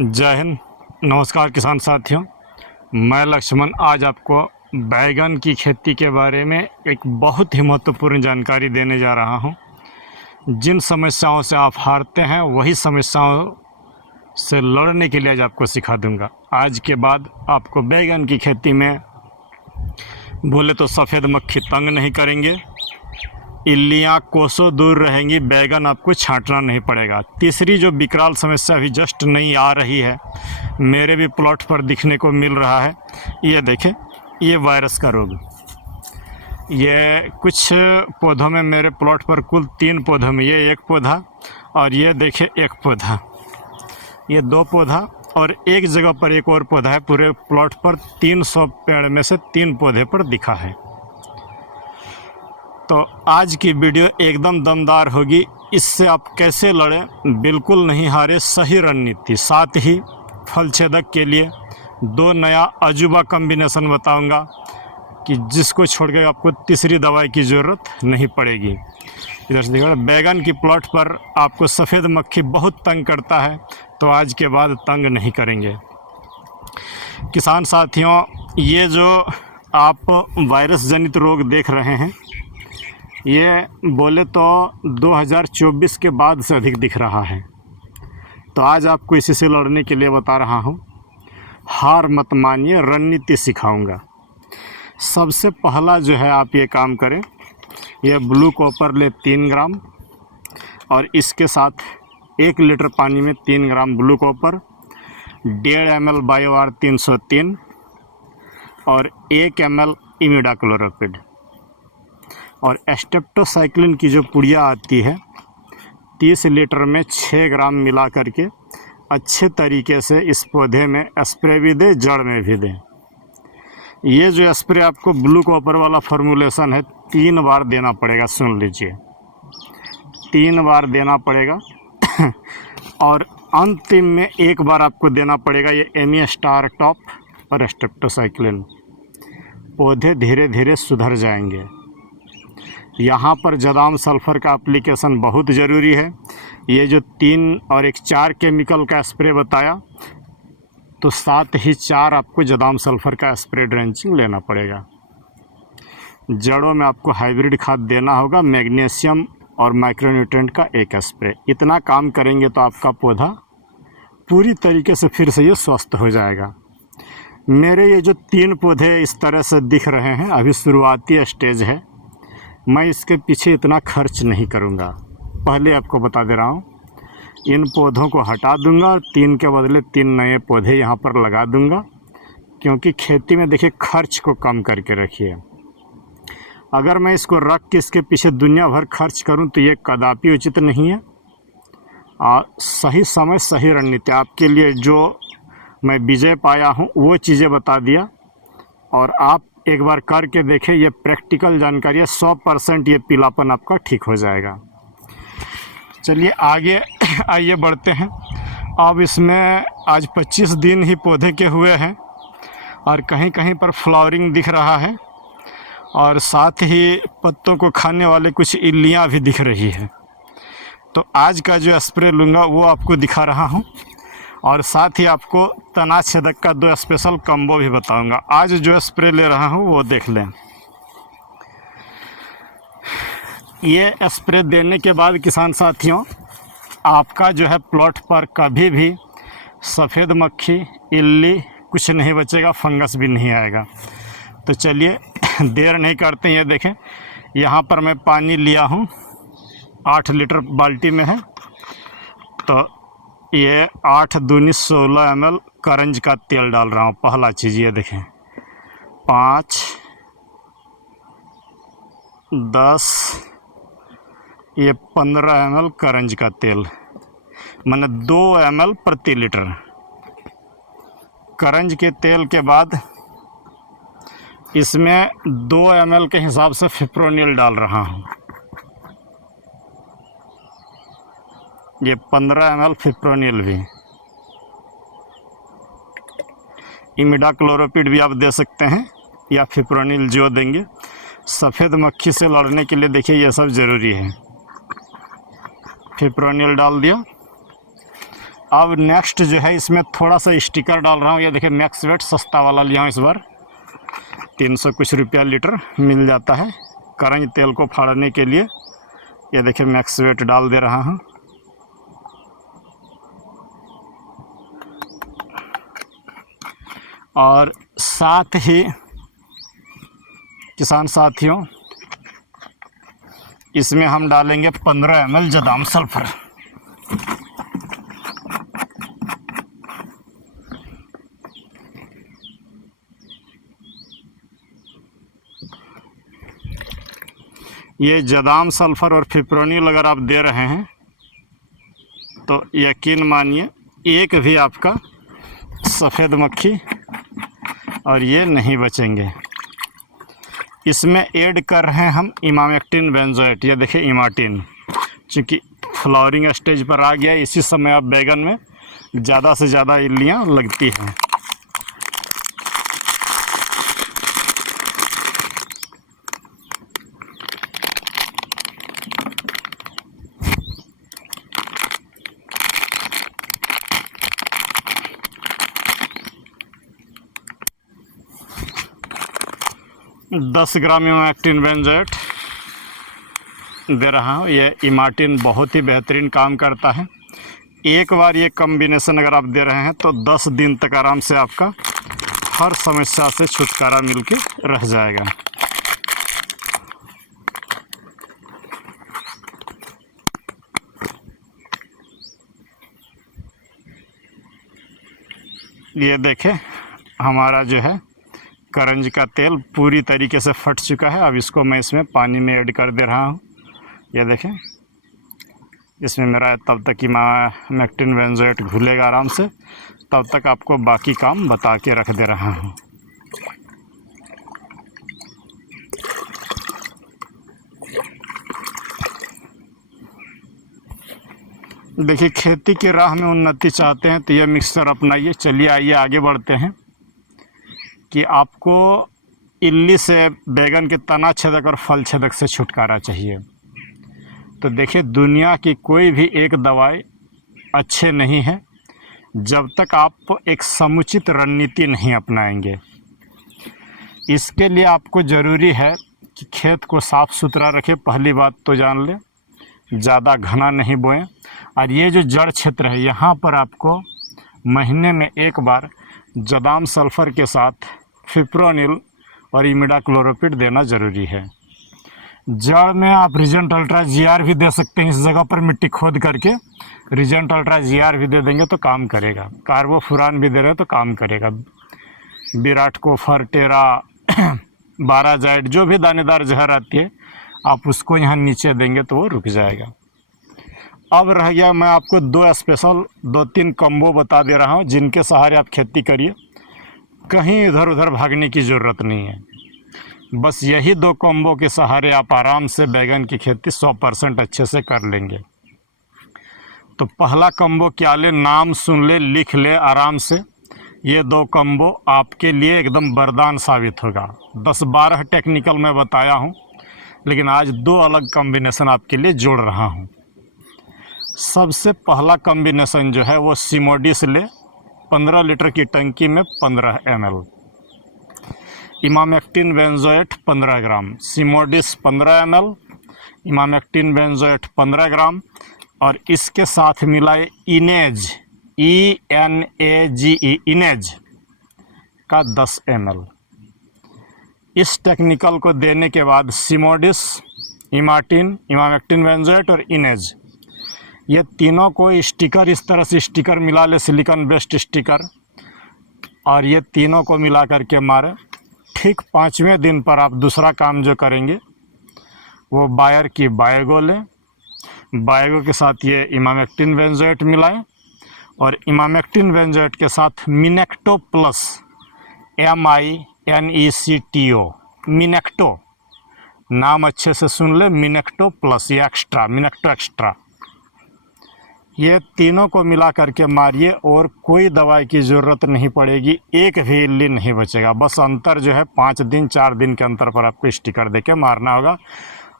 जय हिंद। नमस्कार किसान साथियों, मैं लक्ष्मण आज आपको बैगन की खेती के बारे में एक बहुत ही महत्वपूर्ण जानकारी देने जा रहा हूं। जिन समस्याओं से आप हारते हैं वही समस्याओं से लड़ने के लिए आज आपको सिखा दूंगा। आज के बाद आपको बैगन की खेती में बोले तो सफ़ेद मक्खी तंग नहीं करेंगे, इल्लियाँ कोसों दूर रहेंगी, बैगन आपको छांटना नहीं पड़ेगा। तीसरी जो विकराल समस्या अभी जस्ट नहीं आ रही है, मेरे भी प्लॉट पर दिखने को मिल रहा है, ये देखें, ये वायरस का रोग। ये कुछ पौधों में, मेरे प्लॉट पर कुल 3 पौधों में, ये एक पौधा और ये देखें एक पौधा, ये 2 पौधा और एक जगह पर एक और पौधा है। पूरे प्लॉट पर 300 पेड़ में से 3 पौधे पर दिखा है। तो आज की वीडियो एकदम दमदार होगी। इससे आप कैसे लड़ें, बिल्कुल नहीं हारे, सही रणनीति, साथ ही फल छेदक के लिए 2 नया अजूबा कॉम्बिनेशन बताऊंगा कि जिसको छोड़ के आपको तीसरी दवाई की ज़रूरत नहीं पड़ेगी। इधर से देखो, बैगन की प्लॉट पर आपको सफ़ेद मक्खी बहुत तंग करता है, तो आज के बाद तंग नहीं करेंगे। किसान साथियों, ये जो आप वायरस जनित रोग देख रहे हैं, ये बोले तो 2024 के बाद से अधिक दिख रहा है। तो आज आपको इसी से लड़ने के लिए बता रहा हूँ। हार मत मानिए, रणनीति सिखाऊंगा। सबसे पहला जो है, आप ये काम करें, ये ब्लू कॉपर ले 3 ग्राम और इसके साथ 1 लीटर पानी में 3 ग्राम ब्लू कॉपर, 1.5 ml बायोआर 303 और 1 ml इमिडाक्लोरोपिड और स्टेप्टोसाइक्लिन की जो पुड़िया आती है 30 लीटर में 6 ग्राम मिला करके अच्छे तरीके से इस पौधे में स्प्रे भी दें, जड़ में भी दें। ये जो स्प्रे आपको ब्लू कॉपर वाला फॉर्मूलेशन है, 3 बार देना पड़ेगा। सुन लीजिए, 3 बार देना पड़ेगा और अंतिम में 1 बार आपको देना पड़ेगा ये एमी स्टार टॉप और स्टेप्टोसाइक्लिन। पौधे धीरे धीरे सुधर जाएंगे। यहाँ पर जदाम सल्फ़र का एप्लीकेशन बहुत ज़रूरी है। ये जो 3 और 1 4 केमिकल का स्प्रे बताया, तो साथ ही 4 आपको जदाम सल्फ़र का स्प्रे ड्रेंचिंग लेना पड़ेगा। जड़ों में आपको हाइब्रिड खाद देना होगा, मैग्नीशियम और माइक्रोन्यूट्रिएंट का 1 स्प्रे। इतना काम करेंगे तो आपका पौधा पूरी तरीके से फिर से ये स्वस्थ हो जाएगा। मेरे ये जो 3 पौधे इस तरह से दिख रहे हैं, अभी शुरुआती स्टेज है, मैं इसके पीछे इतना खर्च नहीं करूंगा। पहले आपको बता दे रहा हूँ, इन पौधों को हटा दूंगा और 3 के बदले 3 नए पौधे यहाँ पर लगा दूंगा, क्योंकि खेती में देखिए खर्च को कम करके रखिए। अगर मैं इसको रख के इसके पीछे दुनिया भर खर्च करूँ तो ये कदापि उचित नहीं है। सही समय सही रणनीति आपके लिए जो मैं विजय पाया हूँ वो चीज़ें बता दिया, और आप एक बार करके देखें। ये प्रैक्टिकल जानकारी है, 100% ये पीलापन आपका ठीक हो जाएगा। चलिए आगे आइए बढ़ते हैं। अब इसमें आज 25 दिन ही पौधे के हुए हैं और कहीं कहीं पर फ्लावरिंग दिख रहा है, और साथ ही पत्तों को खाने वाले कुछ इल्लियाँ भी दिख रही है। तो आज का जो स्प्रे लूँगा वो आपको दिखा रहा हूँ, और साथ ही आपको तना छेदक का 2 स्पेशल कम्बो भी बताऊंगा। आज जो स्प्रे ले रहा हूँ वो देख लें। ये स्प्रे देने के बाद किसान साथियों, आपका जो है प्लॉट पर कभी भी सफ़ेद मक्खी, इल्ली कुछ नहीं बचेगा, फंगस भी नहीं आएगा। तो चलिए देर नहीं करते हैं। ये देखें, यहाँ पर मैं पानी लिया हूँ, 8 लीटर बाल्टी में है। तो ये 8 दूनी 16 ml करंज का तेल डाल रहा हूँ। पहला चीज़ ये देखें, 5, 10, ये 15 ml करंज का तेल, मैंने 2 ml प्रति लीटर। करंज के तेल के बाद इसमें 2 ml के हिसाब से फिप्रोनिल डाल रहा हूँ। ये 15 ml फिप्रोनिल भी। इमिडाक्लोरोपिड भी आप दे सकते हैं, या फिप्रोनिल जो देंगे। सफ़ेद मक्खी से लड़ने के लिए देखिए ये सब ज़रूरी है। फिप्रोनिल डाल दिया, अब नेक्स्ट जो है इसमें थोड़ा सा स्टिकर डाल रहा हूँ। ये देखिए मैक्सवेट सस्ता वाला लिया हूँ इस बार, 300 कुछ रुपया लीटर मिल जाता है करंज तेल को फाड़ने के लिए। ये देखिए मैक्सवेट डाल दे रहा हूँ। और साथ ही किसान साथियों, इसमें हम डालेंगे 15 ml जदाम सल्फर। ये जदाम सल्फर और फिप्रोनिल अगर आप दे रहे हैं तो यकीन मानिए एक भी आपका सफ़ेद मक्खी और ये नहीं बचेंगे। इसमें ऐड कर रहे हैं हम इमामेक्टिन बेंजोएट। ये देखिए इमाटिन, चूँकि फ्लावरिंग स्टेज पर आ गया, इसी समय अब बैगन में ज़्यादा से ज़्यादा इल्लियाँ लगती हैं। दस ग्राम इमामेक्टिन बेंजोएट दे रहा हूँ। ये इमाटिन बहुत ही बेहतरीन काम करता है। एक बार ये कॉम्बिनेशन अगर आप दे रहे हैं तो 10 दिन तक आराम से आपका हर समस्या से छुटकारा मिलके रह जाएगा। ये देखें हमारा जो है करंज का तेल पूरी तरीके से फट चुका है। अब इसको मैं इसमें पानी में ऐड कर दे रहा हूँ। ये देखें इसमें मेरा तब तक इमामेक्टिन बेंजोएट घुलेगा आराम से, तब तक आपको बाकी काम बता के रख दे रहा हूँ। देखिए खेती की राह में उन्नति चाहते हैं तो यह मिक्सचर अपनाइए। चलिए आइए आगे बढ़ते हैं कि आपको इल्ली से, बैगन के तना छेदक और फल छेदक से छुटकारा चाहिए। तो देखिए दुनिया की कोई भी एक दवाई अच्छे नहीं है जब तक आप एक समुचित रणनीति नहीं अपनाएंगे। इसके लिए आपको ज़रूरी है कि खेत को साफ़ सुथरा रखें। पहली बात तो जान लें, ज़्यादा घना नहीं बोएं। और ये जो जड़ क्षेत्र है यहाँ पर आपको महीने में एक बार जदाम सल्फ़र के साथ फिप्रोनिल और इमिडाक्लोरोपिड देना ज़रूरी है। जड़ में आप रिजेंट अल्ट्रा जीआर भी दे सकते हैं। इस जगह पर मिट्टी खोद करके रिजेंट अल्ट्रा जीआर भी दे देंगे तो काम करेगा। कार्बोफुरान भी दे रहे हैं तो काम करेगा। विराट कोफर, टेरा, बाराजाइड, जो भी दानेदार जहर आती है आप उसको यहाँ नीचे देंगे तो वो रुक जाएगा। अब रह गया, मैं आपको दो तीन कम्बो बता दे रहा हूँ जिनके सहारे आप खेती करिए। कहीं इधर उधर भागने की ज़रूरत नहीं है। बस यही 2 कॉम्बो के सहारे आप आराम से बैगन की खेती 100% अच्छे से कर लेंगे। तो पहला कॉम्बो क्या ले, नाम सुन ले, लिख ले आराम से। ये 2 कॉम्बो आपके लिए एकदम वरदान साबित होगा। 10-12 टेक्निकल मैं बताया हूँ, लेकिन आज 2 अलग कॉम्बिनेशन आपके लिए जोड़ रहा हूँ। सबसे पहला कॉम्बिनेशन जो है वो सिमोडिस ले, 15 लीटर की टंकी में 15 ml। इमामेक्टिन बेंजोएट 15 ग्राम, सिमोडिस 15 ml, इमामेक्टिन बेंजोएट 15 ग्राम, और इसके साथ मिलाए इनेज, ENAGE, इनेज का 10 ml। इस टेक्निकल को देने के बाद सिमोडिस, इमाटिन, इमामेक्टिन बेंजोएट और इनेज, ये तीनों को स्टिकर, इस तरह से स्टिकर मिला ले, सिलिकॉन बेस्ड स्टिकर, और ये तीनों को मिला करके मारे। ठीक 5वें दिन पर आप दूसरा काम जो करेंगे वो बायर की बायगो लें। बायगो के साथ ये इमामेक्टिन बेंजोएट मिलाएं और इमामेक्टिन बेंजोएट के साथ मिनेक्टो प्लस, MINECTO, मिनेक्टो, नाम अच्छे से सुन ले, मिनेक्टो प्लस, ये एक्स्ट्रा, मिनेक्टो एक्स्ट्रा, ये तीनों को मिला करके मारिए और कोई दवाई की ज़रूरत नहीं पड़ेगी। एक भी इल्ली नहीं बचेगा। बस अंतर जो है 5 दिन 4 दिन के अंतर पर आपको स्टिकर देके मारना होगा।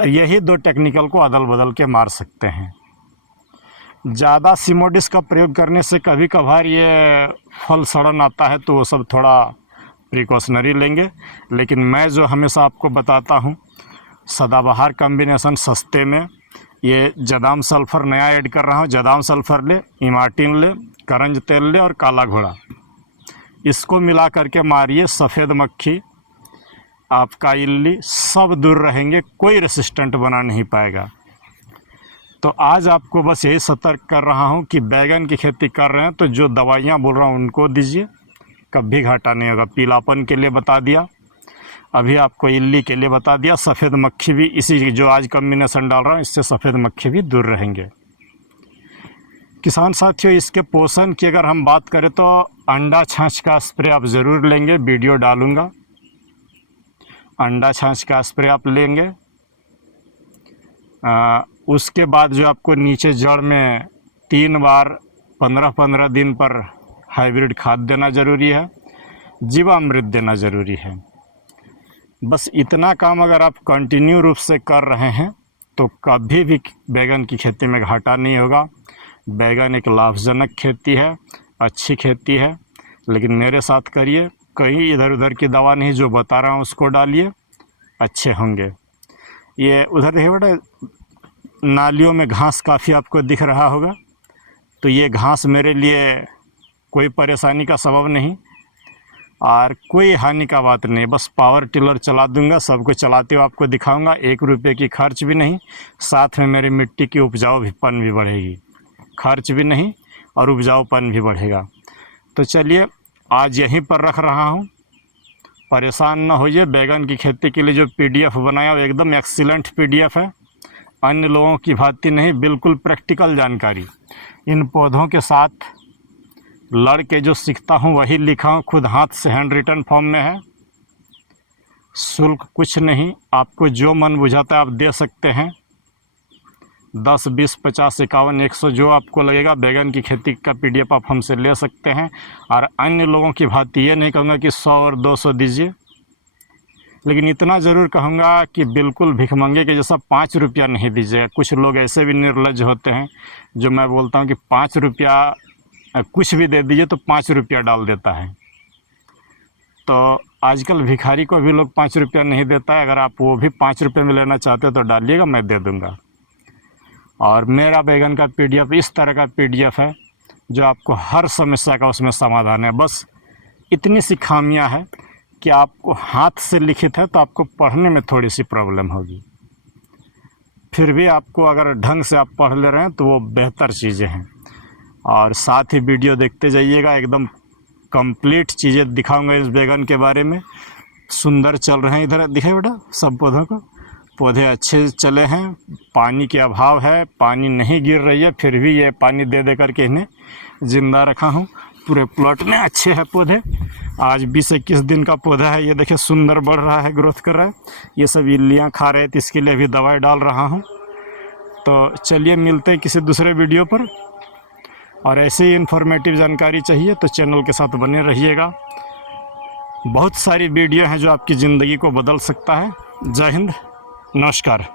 यही 2 टेक्निकल को अदल बदल के मार सकते हैं। ज़्यादा सिमोडिस का प्रयोग करने से कभी कभार ये फल सड़न आता है, तो वो सब थोड़ा प्रिकॉशनरी लेंगे। लेकिन मैं जो हमेशा आपको बताता हूँ, सदाबहार कॉम्बिनेशन सस्ते में, ये जदाम सल्फ़र नया ऐड कर रहा हूँ। जदाम सल्फ़र ले, इमार्टिन ले, करंज तेल ले और काला घोड़ा, इसको मिला करके मारिए। सफ़ेद मक्खी, आपका इल्ली सब दूर रहेंगे, कोई रेसिस्टेंट बना नहीं पाएगा। तो आज आपको बस यही सतर्क कर रहा हूँ कि बैगन की खेती कर रहे हैं तो जो दवाइयाँ बोल रहा हूँ उनको दीजिए, कभी घाटा नहीं होगा। पीलापन के लिए बता दिया, अभी आपको इल्ली के लिए बता दिया, सफ़ेद मक्खी भी इसी जो आज कॉम्बिनेशन डाल रहा हूँ, इससे सफ़ेद मक्खी भी दूर रहेंगे। किसान साथियों, इसके पोषण की अगर हम बात करें तो अंडा छाछ का स्प्रे आप ज़रूर लेंगे, वीडियो डालूँगा। अंडा छाछ का स्प्रे आप लेंगे। उसके बाद जो आपको नीचे जड़ में 3 बार 15-15 दिन पर हाइब्रिड खाद देना ज़रूरी है, जीवामृत देना ज़रूरी है। बस इतना काम अगर आप कंटिन्यू रूप से कर रहे हैं तो कभी भी बैगन की खेती में घाटा नहीं होगा। बैगन एक लाभजनक खेती है, अच्छी खेती है, लेकिन मेरे साथ करिए, कहीं इधर उधर की दवा नहीं, जो बता रहा हूँ उसको डालिए, अच्छे होंगे। ये उधर देखिए बेटा, नालियों में घास काफ़ी आपको दिख रहा होगा, तो ये घास मेरे लिए कोई परेशानी का सबब नहीं और कोई हानि का बात नहीं। बस पावर टिलर चला दूंगा, सबको चलाते हुए आपको दिखाऊंगा, 1 रुपये की खर्च भी नहीं, साथ में मेरी मिट्टी की उपजाऊपन भी बढ़ेगी, खर्च भी नहीं और उपजाऊपन भी बढ़ेगा। तो चलिए आज यहीं पर रख रहा हूँ, परेशान ना होइए। बैगन की खेती के लिए जो PDF बनाया वो एकदम एक्सीलेंट PDF है, अन्य लोगों की भांति नहीं, बिल्कुल प्रैक्टिकल जानकारी। इन पौधों के साथ लड़ के जो सीखता हूँ वही लिखा हूँ, खुद हाथ से हैंड रिटन फॉर्म में है। शुल्क कुछ नहीं, आपको जो मन बुझाता है आप दे सकते हैं, 10, 20, 50, 51, 100 जो आपको लगेगा बैगन की खेती का PDF आप हमसे ले सकते हैं। और अन्य लोगों की भांति ये नहीं कहूँगा कि 100 और 200 दीजिए, लेकिन इतना ज़रूर कहूँगा कि बिल्कुल भिखमंगे के जैसा 5 रुपया नहीं दीजिएगा। कुछ लोग ऐसे भी निर्लज्ज होते हैं जो मैं बोलता हूँ कि 5 रुपया कुछ भी दे दीजिए तो 5 रुपया डाल देता है। तो आजकल भिखारी को भी लोग 5 रुपया नहीं देता है। अगर आप वो भी 5 रुपये में लेना चाहते हो तो डालिएगा, मैं दे दूँगा। और मेरा बैगन का PDF इस तरह का PDF है जो आपको हर समस्या का उसमें समाधान है। बस इतनी सी खामियां है कि आपको हाथ से लिखित है तो आपको पढ़ने में थोड़ी सी प्रॉब्लम होगी, फिर भी आपको अगर ढंग से आप पढ़ ले रहे हैं तो वो बेहतर चीज़ें हैं। और साथ ही वीडियो देखते जाइएगा, एकदम कंप्लीट चीज़ें दिखाऊंगा इस बैगन के बारे में। सुंदर चल रहे हैं, इधर दिखाई बेटा सब पौधों को, पौधे अच्छे चले हैं। पानी के अभाव है, पानी नहीं गिर रही है, फिर भी ये पानी दे दे करके इन्हें ज़िंदा रखा हूँ। पूरे प्लॉट में अच्छे हैं पौधे। आज 20-21 दिन का पौधा है, ये देखिए सुंदर बढ़ रहा है, ग्रोथ कर रहा है। ये सब इल्लियाँ खा रहे थे, इसके लिए भी दवाई डाल रहा हूँ। तो चलिए मिलते हैं किसी दूसरे वीडियो पर, और ऐसे ही इन्फॉर्मेटिव जानकारी चाहिए तो चैनल के साथ बने रहिएगा। बहुत सारी वीडियो हैं जो आपकी ज़िंदगी को बदल सकता है। जय हिंद, नमस्कार।